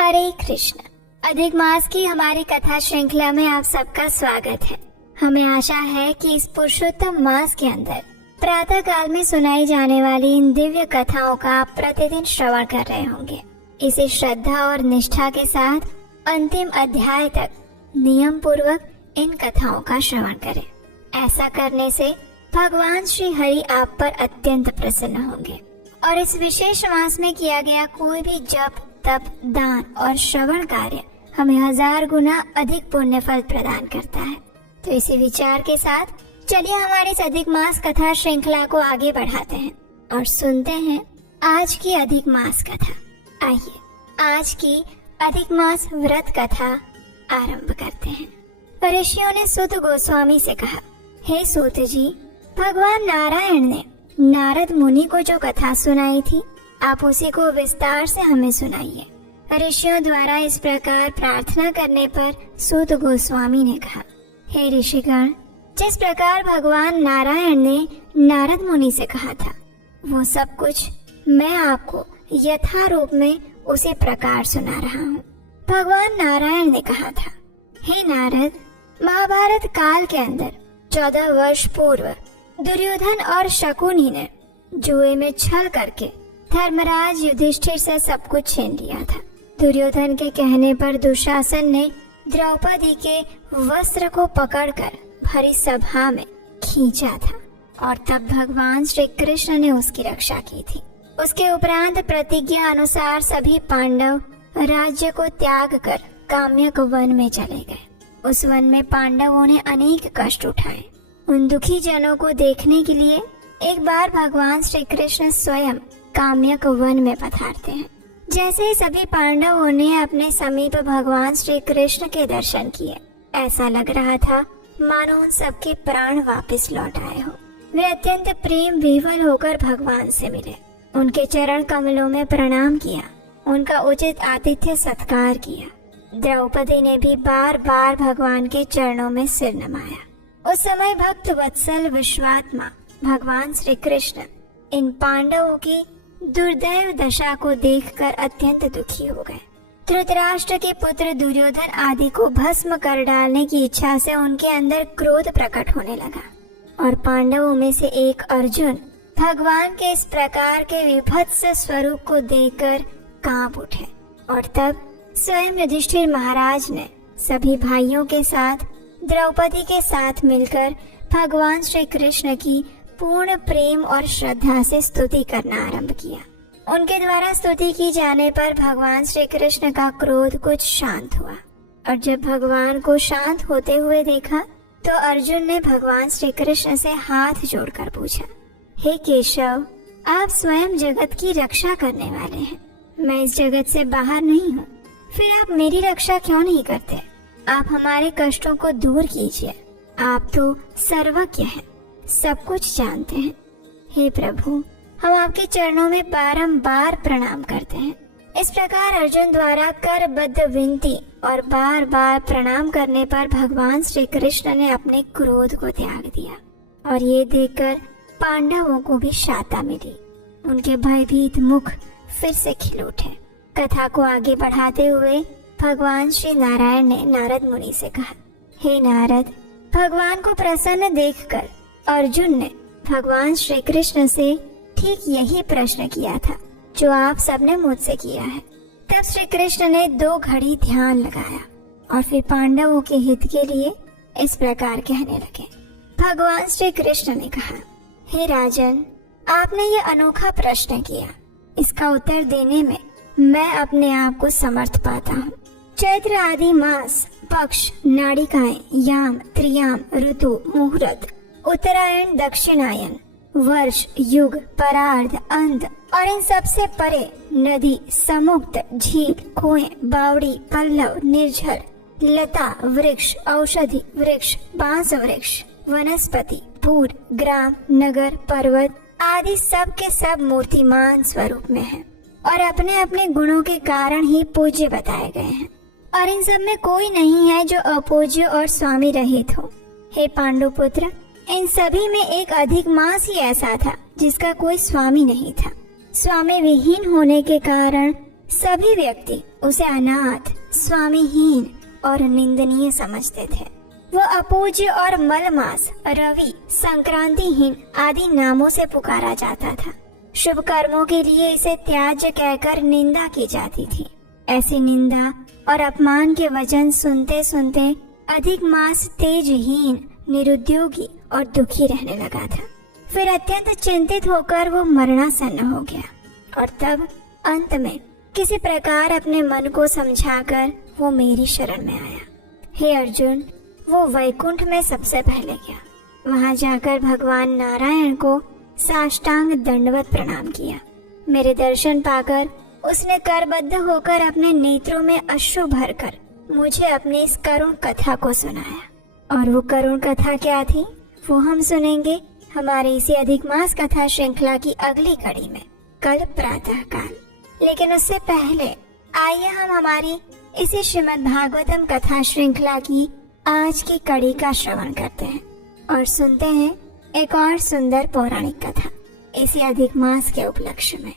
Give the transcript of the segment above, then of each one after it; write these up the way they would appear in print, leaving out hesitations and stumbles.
हरे कृष्ण। अधिक मास की हमारी कथा श्रृंखला में आप सबका स्वागत है। हमें आशा है कि इस पुरुषोत्तम मास के अंदर प्रातः काल में सुनाई जाने वाली इन दिव्य कथाओं का आप प्रतिदिन श्रवण कर रहे होंगे। इसे श्रद्धा और निष्ठा के साथ अंतिम अध्याय तक नियम पूर्वक इन कथाओं का श्रवण करें। ऐसा करने से भगवान श्री हरि आप पर अत्यंत प्रसन्न होंगे और इस विशेष मास में किया गया कोई भी जप, तप, दान और श्रवण कार्य हमें 1000 गुना अधिक पुण्य फल प्रदान करता है। तो इसी विचार के साथ चलिए हमारी इस अधिक मास कथा श्रृंखला को आगे बढ़ाते हैं और सुनते हैं आज की अधिक मास कथा। आइए आज की अधिक मास व्रत कथा आरंभ करते हैं। ऋषियों ने सूत गोस्वामी से कहा, हे सूत जी, भगवान नारायण ने नारद मुनि को जो कथा सुनाई थी, आप उसी को विस्तार से हमें सुनाइए। ऋषियों द्वारा इस प्रकार प्रार्थना करने पर सूत गोस्वामी ने कहा, हे ऋषिगण, जिस प्रकार भगवान नारायण ने नारद मुनि से कहा था, वो सब कुछ मैं आपको यथारूप में उसी प्रकार सुना रहा हूँ। भगवान नारायण ने कहा था, हे नारद, महाभारत काल के अंदर 14 वर्ष पूर्व दुर्योधन और शकुनी ने जुए में छल करके धर्मराज युधिष्ठिर से सब कुछ छीन लिया था। दुर्योधन के कहने पर दुशासन ने द्रौपदी के वस्त्र को पकड़कर भरी सभा में खींचा था और तब भगवान श्री कृष्ण ने उसकी रक्षा की थी। उसके उपरांत प्रतिज्ञा अनुसार सभी पांडव राज्य को त्याग कर काम्यक वन में चले गए। उस वन में पांडवों ने अनेक कष्ट उठाए। उन दुखी जनों को देखने के लिए एक बार भगवान श्री कृष्ण स्वयं काम्यक वन में पधारते हैं। जैसे ही सभी पांडवों ने अपने समीप भगवान श्री कृष्ण के दर्शन किए, ऐसा लग रहा था मानो उन सबके प्राण वापस लौट आए हो। वे अत्यंत प्रेम विह्वल होकर भगवान से मिले, उनके चरण कमलों में प्रणाम किया, उनका उचित आतिथ्य सत्कार किया। द्रौपदी ने भी बार बार भगवान के चरणों में सिर नमाया। उस समय भक्त वत्सल विश्वात्मा भगवान श्री कृष्ण इन पांडवों की दुर्दैव दशा को देखकर अत्यंत दुखी हो गए। धृतराष्ट्र के पुत्र दुर्योधन आदि को भस्म कर डालने की इच्छा से उनके अंदर क्रोध प्रकट होने लगा और पांडवों में से एक अर्जुन भगवान के इस प्रकार के विभत्स स्वरूप को देखकर कांप उठे और तब स्वयं युधिष्ठिर महाराज ने सभी भाइयों के साथ द्रौपदी के साथ मिलकर भगवान श्री कृष्ण की पूर्ण प्रेम और श्रद्धा से स्तुति करना आरंभ किया। उनके द्वारा स्तुति की जाने पर भगवान श्री कृष्ण का क्रोध कुछ शांत हुआ और जब भगवान को शांत होते हुए देखा तो अर्जुन ने भगवान श्री कृष्ण से हाथ जोड़कर पूछा, हे केशव, आप स्वयं जगत की रक्षा करने वाले हैं। मैं इस जगत से बाहर नहीं हूँ, फिर आप मेरी रक्षा क्यों नहीं करते? आप हमारे कष्टों को दूर कीजिए। आप तो सर्वज्ञ हैं, सब कुछ जानते हैं। हे प्रभु, हम आपके चरणों में बारंबार प्रणाम करते हैं। इस प्रकार अर्जुन द्वारा करबद्ध विनती और बार बार प्रणाम करने पर भगवान श्री कृष्ण ने अपने क्रोध को त्याग दिया और ये देखकर पांडवों को भी शांति मिली। उनके भयभीत मुख फिर से खिल उठे। कथा को आगे बढ़ाते हुए भगवान श्री नारायण ने नारद मुनि से कहा, हे नारद, भगवान को प्रसन्न देखकर अर्जुन ने भगवान श्री कृष्ण से ठीक यही प्रश्न किया था जो आप सबने मुझसे किया है। तब श्री कृष्ण ने 2 घड़ी ध्यान लगाया और फिर पांडवों के हित के लिए इस प्रकार कहने लगे। भगवान श्री कृष्ण ने कहा, हे राजन, आपने ये अनोखा प्रश्न किया। इसका उत्तर देने में मैं अपने आप को समर्थ पाता हूँ। चैत्र आदि मास, पक्ष, नाड़िकाएं, याम, त्रियाम, ऋतु, मुहूर्त, उत्तरायण, दक्षिणायन, वर्ष, युग, परार्ध, अंत और इन सब से परे नदी, समुद्र, झील, कुएं, बावड़ी, पल्लव, निर्झर, लता, वृक्ष, औषधि वृक्ष, बांस वृक्ष, वनस्पति, पूर, ग्राम, नगर, पर्वत आदि सब के सब मूर्तिमान स्वरूप में हैं और अपने अपने गुणों के कारण ही पूज्य बताए गए हैं और इन सब में कोई नहीं है जो अपूज्य और स्वामी रहित हो। हे पांडुपुत्र, इन सभी में एक अधिक मास ही ऐसा था जिसका कोई स्वामी नहीं था। स्वामी विहीन होने के कारण सभी व्यक्ति उसे अनाथ, स्वामीहीन और निंदनीय समझते थे। वो अपूज्य और मलमास, रवि, संक्रांतिहीन आदि नामों से पुकारा जाता था। शुभ कर्मों के लिए इसे त्याज्य कहकर निंदा की जाती थी। ऐसी निंदा और अपमान के वचन सुनते सुनते अधिक मास तेजहीन, निरुद्योगी और दुखी रहने लगा था। फिर अत्यंत चिंतित होकर वो मरणासन्न हो गया और तब अंत में किसी प्रकार अपने मन को समझाकर वो मेरी शरण में आया। हे अर्जुन, वो वैकुंठ में सबसे पहले गया। वहां जाकर भगवान नारायण को साष्टांग दंडवत प्रणाम किया। मेरे दर्शन पाकर उसने करबद्ध होकर अपने नेत्रों में अश्रु भरकर मुझे अपनी इस करुण कथा को सुनाया। और वो करुण कथा क्या थी, वो हम सुनेंगे हमारी इसी अधिक मास कथा श्रृंखला की अगली कड़ी में, कल प्रातः काल। लेकिन उससे पहले आइए हम हमारी इसी श्रीमद् भागवतम कथा श्रृंखला की आज की कड़ी का श्रवण करते हैं और सुनते हैं एक और सुंदर पौराणिक कथा इसी अधिक मास के उपलक्ष्य में।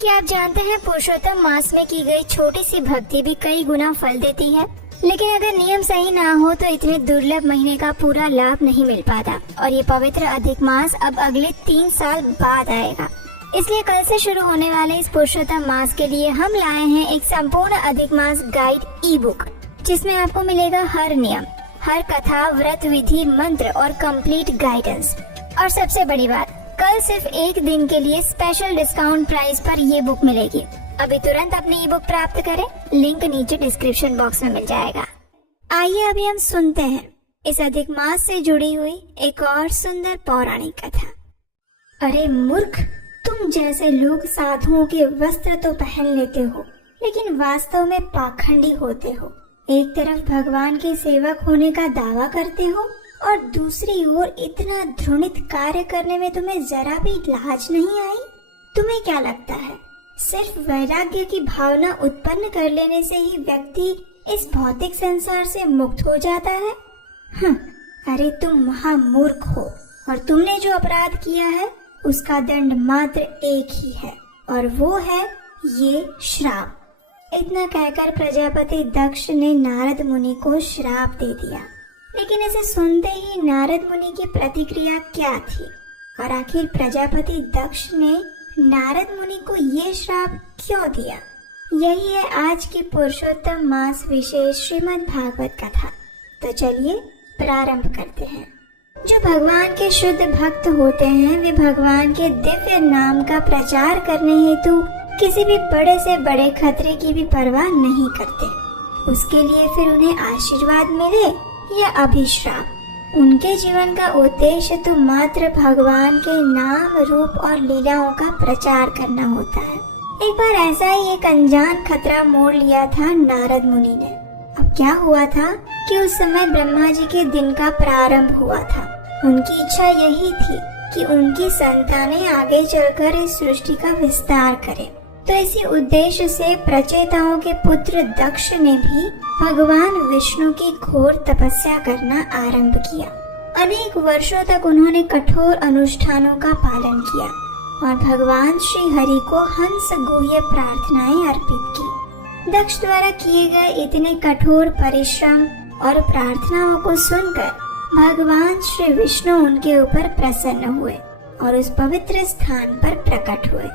क्या आप जानते हैं पुरुषोत्तम मास में की गई छोटी सी भक्ति भी कई गुना फल देती है। लेकिन अगर नियम सही ना हो तो इतने दुर्लभ महीने का पूरा लाभ नहीं मिल पाता। और ये पवित्र अधिक मास अब अगले 3 साल बाद आएगा। इसलिए कल से शुरू होने वाले इस पुरुषोत्तम मास के लिए हम लाए हैं एक संपूर्ण अधिक मास गाइड ई बुक, जिसमें आपको मिलेगा हर नियम, हर कथा, व्रत विधि, मंत्र और कंप्लीट गाइडेंस। और सबसे बड़ी बात, कल सिर्फ एक दिन के लिए स्पेशल डिस्काउंट प्राइस पर ये बुक मिलेगी। अभी तुरंत अपनी ई बुक प्राप्त करें, लिंक नीचे डिस्क्रिप्शन बॉक्स में मिल जाएगा। आइए अभी हम सुनते हैं इस अधिक मास से जुड़ी हुई एक और सुंदर पौराणिक कथा। अरे मूर्ख, तुम जैसे लोग साधुओं के वस्त्र तो पहन लेते हो, लेकिन वास्तव में पाखंडी होते हो। एक तरफ भगवान के सेवक होने का दावा करते हो और दूसरी ओर इतना घृणित कार्य करने में तुम्हें जरा भी लाज नहीं आई। तुम्हें क्या लगता है सिर्फ वैराग्य की भावना उत्पन्न कर लेने से ही व्यक्ति इस भौतिक संसार से मुक्त हो जाता है? अरे तुम महामूर्ख हो और तुमने जो अपराध किया है उसका दंड मात्र एक ही है और वो है ये श्राप। इतना कहकर प्रजापति दक्ष ने नारद मुनि को श्राप दे दिया। लेकिन इसे सुनते ही नारद मुनि की प्रतिक्रिया क्या थी और आखिर प्रजापति दक्ष ने नारद मुनि को ये श्राप क्यों दिया? यही है आज की पुरुषोत्तम मास विशेष श्रीमद् भागवत कथा। तो चलिए प्रारंभ करते हैं। जो भगवान के शुद्ध भक्त होते हैं वे भगवान के दिव्य नाम का प्रचार करने हेतु किसी भी बड़े से बड़े खतरे की भी परवाह नहीं करते। उसके लिए फिर उन्हें आशीर्वाद मिले या अभिश्राप, उनके जीवन का उद्देश्य तो मात्र भगवान के नाम, रूप और लीलाओं का प्रचार करना होता है। एक बार ऐसा ही एक अनजान खतरा मोड़ लिया था नारद मुनि ने। अब क्या हुआ था कि उस समय ब्रह्मा जी के दिन का प्रारंभ हुआ था। उनकी इच्छा यही थी कि उनकी संतानें आगे चलकर इस सृष्टि का विस्तार करें। तो इसी उद्देश्य से प्रचेताओं के पुत्र दक्ष ने भी भगवान विष्णु की घोर तपस्या करना आरंभ किया। अनेक वर्षों तक उन्होंने कठोर अनुष्ठानों का पालन किया और भगवान श्री हरि को हंस गुह्य प्रार्थनाएं अर्पित की। दक्ष द्वारा किए गए इतने कठोर परिश्रम और प्रार्थनाओं को सुनकर भगवान श्री विष्णु उनके ऊपर प्रसन्न हुए और उस पवित्र स्थान पर प्रकट हुए।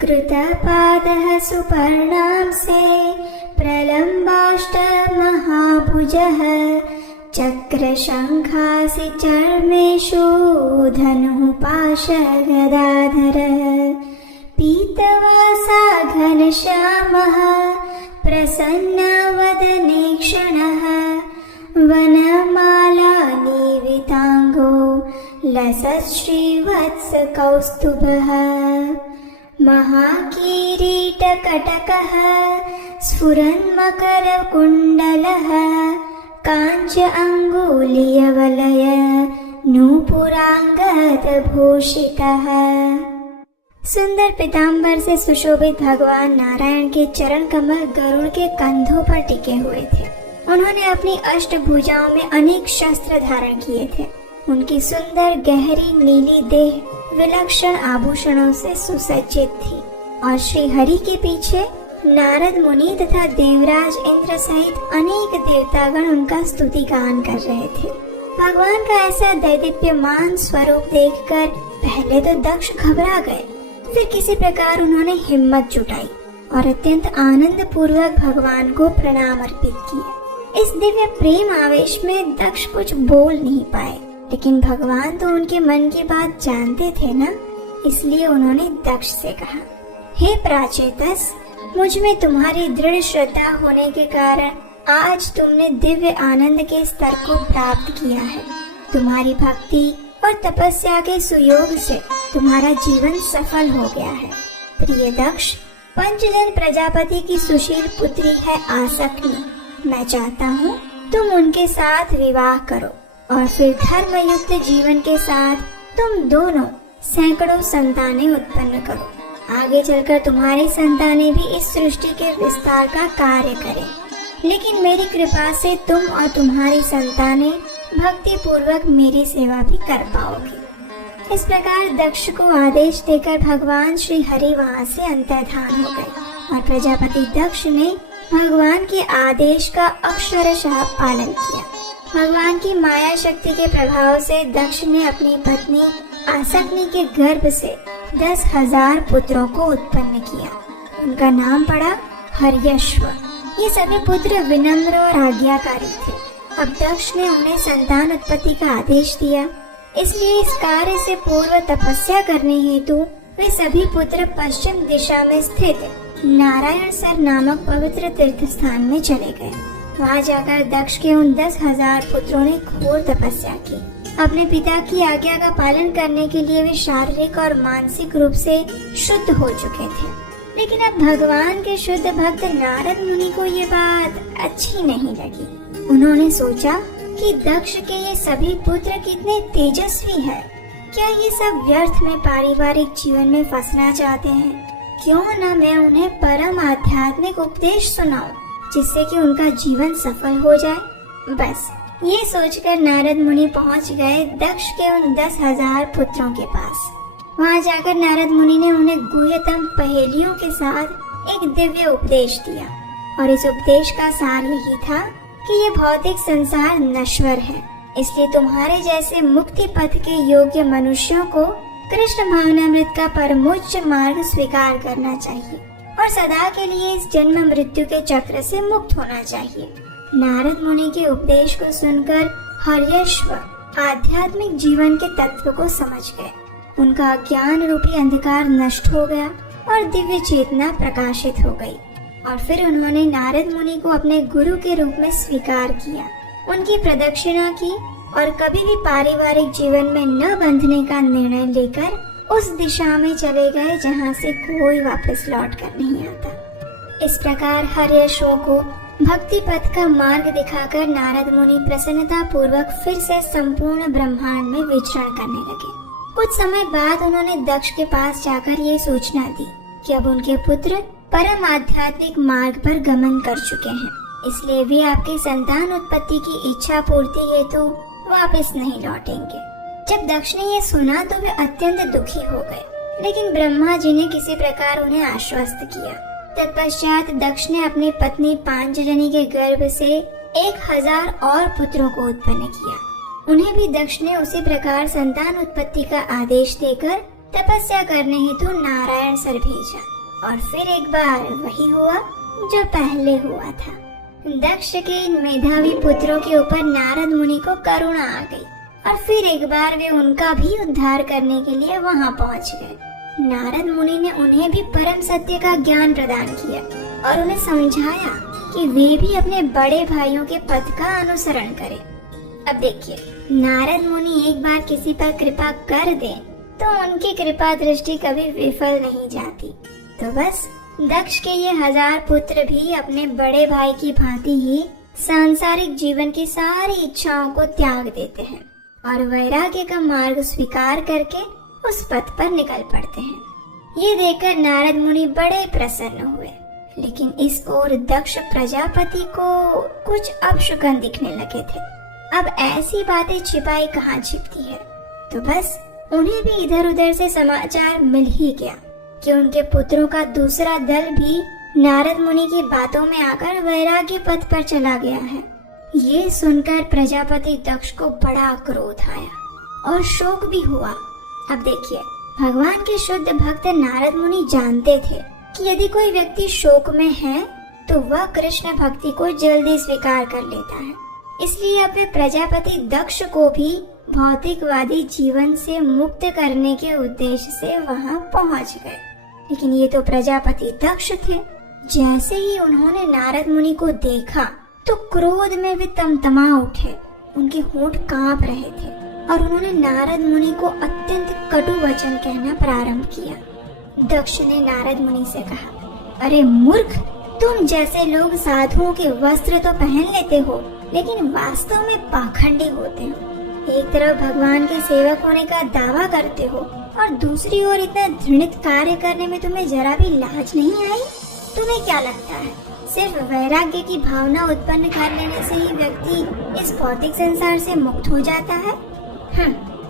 कृतपादः सुपर्णां से प्रलम्बाष्ट महाभुजः चक्र शंखासि चर्मेषु धनुः पाश गदाधरः पीतवासा घनश्यामः प्रसन्नवदने क्षणः वनमाला निवितांगो लसश्रीवत्स कौस्तुभः महाकिरीटकटकः स्फुरन्मकरकुण्डलः काञ्च अङ्गुलीयवलय नूपुराङ्गदभूषितः। सुंदर पीताम्बर से सुशोभित भगवान नारायण के चरण कमल गरुड़ के कंधों पर टिके हुए थे। उन्होंने अपनी अष्टभुजाओं में अनेक शस्त्र धारण किए थे। उनकी सुंदर गहरी नीली देह विलक्षण आभूषणों से सुसज्जित थी और श्री हरि के पीछे नारद मुनि तथा देवराज इंद्र सहित अनेक देवतागण उनका स्तुति गान कर रहे थे। भगवान का ऐसा दैदीप्यमान स्वरूप देखकर पहले तो दक्ष घबरा गए, फिर किसी प्रकार उन्होंने हिम्मत जुटाई और अत्यंत आनंद पूर्वक भगवान को प्रणाम अर्पित किए। इस दिव्य प्रेम आवेश में दक्ष कुछ बोल नहीं पाए, लेकिन भगवान तो उनके मन की बात जानते थे ना, इसलिए उन्होंने दक्ष से कहा, हे प्राचेतस, मुझ में तुम्हारी दृढ़ श्रद्धा होने के कारण आज तुमने दिव्य आनंद के स्तर को प्राप्त किया है। तुम्हारी भक्ति और तपस्या के सुयोग से तुम्हारा जीवन सफल हो गया है। प्रिय दक्ष, पंचजन प्रजापति की सुशील पुत्री है आसक्ति। मैं चाहता हूँ तुम उनके साथ विवाह करो और फिर धर्मयुक्त जीवन के साथ तुम दोनों सैकड़ों संतानें उत्पन्न करो। आगे चलकर तुम्हारी संतानें भी इस सृष्टि के विस्तार का कार्य करें, लेकिन मेरी कृपा से तुम और तुम्हारी संतानें भक्ति पूर्वक मेरी सेवा भी कर पाओगे। इस प्रकार दक्ष को आदेश देकर भगवान श्री हरि वहाँ से अंतर्धान हो गए और प्रजापति दक्ष ने भगवान के आदेश का अक्षरशः पालन किया। भगवान की माया शक्ति के प्रभाव से दक्ष ने अपनी पत्नी आसक्ति के गर्भ से 10,000 पुत्रों को उत्पन्न किया। उनका नाम पड़ा हर्यश्व। ये सभी पुत्र विनम्र और आज्ञाकारी थे। अब दक्ष ने उन्हें संतान उत्पत्ति का आदेश दिया, इसलिए इस कार्य से पूर्व तपस्या करने हेतु वे सभी पुत्र पश्चिम दिशा में स्थित नारायण सर नामक पवित्र तीर्थ स्थान में चले गए। वहाँ जाकर दक्ष के उन 10,000 पुत्रों ने घोर तपस्या की। अपने पिता की आज्ञा का पालन करने के लिए वे शारीरिक और मानसिक रूप से शुद्ध हो चुके थे, लेकिन अब भगवान के शुद्ध भक्त नारद मुनि को ये बात अच्छी नहीं लगी। उन्होंने सोचा कि दक्ष के ये सभी पुत्र कितने तेजस्वी हैं। क्या ये सब व्यर्थ में पारिवारिक जीवन में फंसना चाहते हैं? क्यों न मैं उन्हें परम आध्यात्मिक उपदेश सुनाऊं, जिससे कि उनका जीवन सफल हो जाए। बस ये सोचकर नारद मुनि पहुंच गए दक्ष के उन 10,000 पुत्रों के पास। वहां जाकर नारद मुनि ने उन्हें गुह्यतम पहेलियों के साथ एक दिव्य उपदेश दिया, और इस उपदेश का सार यही था कि ये भौतिक संसार नश्वर है, इसलिए तुम्हारे जैसे मुक्ति पथ के योग्य मनुष्यों को कृष्ण भावनामृत का परमोच्च मार्ग स्वीकार करना चाहिए और सदा के लिए इस जन्म मृत्यु के चक्र से मुक्त होना चाहिए। नारद मुनि के उपदेश को सुनकर हर्यश्व आध्यात्मिक जीवन के तत्व को समझ गए। उनका अज्ञान रूपी अंधकार नष्ट हो गया और दिव्य चेतना प्रकाशित हो गई, और फिर उन्होंने नारद मुनि को अपने गुरु के रूप में स्वीकार किया, उनकी प्रदक्षिणा की और कभी भी पारिवारिक जीवन में न बंधने का निर्णय लेकर उस दिशा में चले गए जहाँ से कोई वापस लौट कर नहीं आता। इस प्रकार हर्यश्व को भक्ति पथ का मार्ग दिखाकर नारद मुनि प्रसन्नता पूर्वक फिर से संपूर्ण ब्रह्मांड में विचरण करने लगे। कुछ समय बाद उन्होंने दक्ष के पास जाकर ये सूचना दी कि अब उनके पुत्र परम आध्यात्मिक मार्ग पर गमन कर चुके हैं, इसलिए वे आपके संतान उत्पत्ति की इच्छा पूर्ति हेतु वापस नहीं लौटेंगे। जब दक्ष ने ये सुना तो वे अत्यंत दुखी हो गए, लेकिन ब्रह्मा जी ने किसी प्रकार उन्हें आश्वस्त किया। तत्पश्चात दक्ष ने अपनी पत्नी पांचजनी के गर्भ से 1,000 और पुत्रों को उत्पन्न किया। उन्हें भी दक्ष ने उसी प्रकार संतान उत्पत्ति का आदेश देकर तपस्या करने हेतु नारायण सर भेजा, और फिर एक बार वही हुआ जो पहले हुआ था। दक्ष के इन मेधावी पुत्रों के ऊपर नारद मुनि को करुणा आ गई, और फिर एक बार वे उनका भी उद्धार करने के लिए वहां पहुंच गए। नारद मुनि ने उन्हें भी परम सत्य का ज्ञान प्रदान किया और उन्हें समझाया कि वे भी अपने बड़े भाइयों के पथ का अनुसरण करें। अब देखिए, नारद मुनि एक बार किसी पर कृपा कर दें तो उनकी कृपा दृष्टि कभी विफल नहीं जाती। तो बस दक्ष के ये 1000 पुत्र भी अपने बड़े भाई की भांति ही सांसारिक जीवन की सारी इच्छाओं को त्याग देते हैं और वैराग्य का मार्ग स्वीकार करके उस पथ पर निकल पड़ते हैं। ये देखकर नारद मुनि बड़े प्रसन्न हुए, लेकिन इस ओर दक्ष प्रजापति को कुछ अपशकुन दिखने लगे थे। अब ऐसी बातें छिपाई कहाँ छिपती है, तो बस उन्हें भी इधर उधर से समाचार मिल ही गया कि उनके पुत्रों का दूसरा दल भी नारद मुनि की बातों में आकर वैराग्य पथ पर चला गया है। ये सुनकर प्रजापति दक्ष को बड़ा क्रोध आया और शोक भी हुआ। अब देखिए, भगवान के शुद्ध भक्त नारद मुनि जानते थे कि यदि कोई व्यक्ति शोक में है तो वह कृष्ण भक्ति को जल्दी स्वीकार कर लेता है। इसलिए अब वे प्रजापति दक्ष को भी भौतिकवादी जीवन से मुक्त करने के उद्देश्य से वहां पहुंच गए। लेकिन ये तो प्रजापति दक्ष थे। जैसे ही उन्होंने नारद मुनि को देखा तो क्रोध में वे तमतमा उठे। उनके होंठ कांप रहे थे और उन्होंने नारद मुनि को अत्यंत कटु वचन कहना प्रारंभ किया। दक्ष ने नारद मुनि से कहा, अरे मूर्ख, तुम जैसे लोग साधुओं के वस्त्र तो पहन लेते हो लेकिन वास्तव में पाखंडी होते हो। एक तरफ भगवान के सेवक होने का दावा करते हो और दूसरी ओर इतना घृणित कार्य करने में तुम्हें जरा भी लाज नहीं आई। तुम्हें क्या लगता है सिर्फ वैराग्य की भावना उत्पन्न कर लेने से ही व्यक्ति इस भौतिक संसार से मुक्त हो जाता है?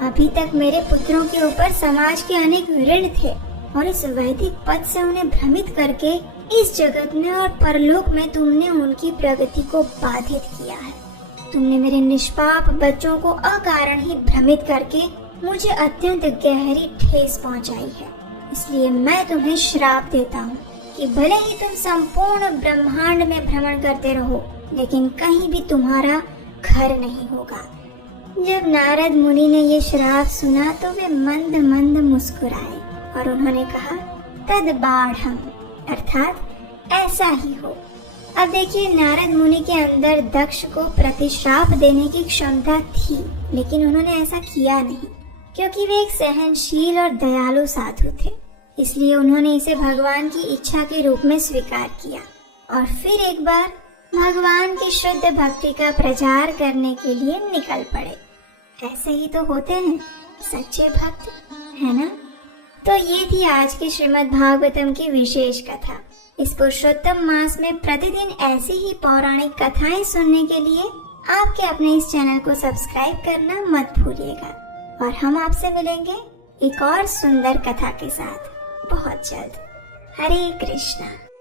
अभी तक मेरे पुत्रों के ऊपर समाज के अनेक ऋण थे और इस वैदिक पद से उन्हें भ्रमित करके इस जगत में और परलोक में तुमने उनकी प्रगति को बाधित किया है। तुमने मेरे निष्पाप बच्चों को अकारण ही भ्रमित करके मुझे अत्यंत गहरी ठेस पहुंचाई है। इसलिए मैं तुम्हें श्राप देता हूँ कि भले ही तुम संपूर्ण ब्रह्मांड में भ्रमण करते रहो लेकिन कहीं भी तुम्हारा घर नहीं होगा। जब नारद मुनि ने ये श्राप सुना तो वे मंद मंद मुस्कुराए और उन्होंने कहा, तद बाढ़म, अर्थात ऐसा ही हो। अब देखिए, नारद मुनि के अंदर दक्ष को प्रतिश्राप देने की क्षमता थी, लेकिन उन्होंने ऐसा किया नहीं क्योंकि वे एक सहनशील और दयालु साधु थे। इसलिए उन्होंने इसे भगवान की इच्छा के रूप में स्वीकार किया और फिर एक बार भगवान की शुद्ध भक्ति का प्रचार करने के लिए निकल पड़े। ऐसे ही तो होते हैं सच्चे भक्त, है ना? तो ये थी आज की श्रीमद् भागवतम की विशेष कथा। इस पुरुषोत्तम मास में प्रतिदिन ऐसी ही पौराणिक कथाएं सुनने के लिए आपके अपने इस चैनल को सब्सक्राइब करना मत भूलिएगा और हम आपसे मिलेंगे एक और सुंदर कथा के साथ बहुत जल्द। हरे कृष्णा।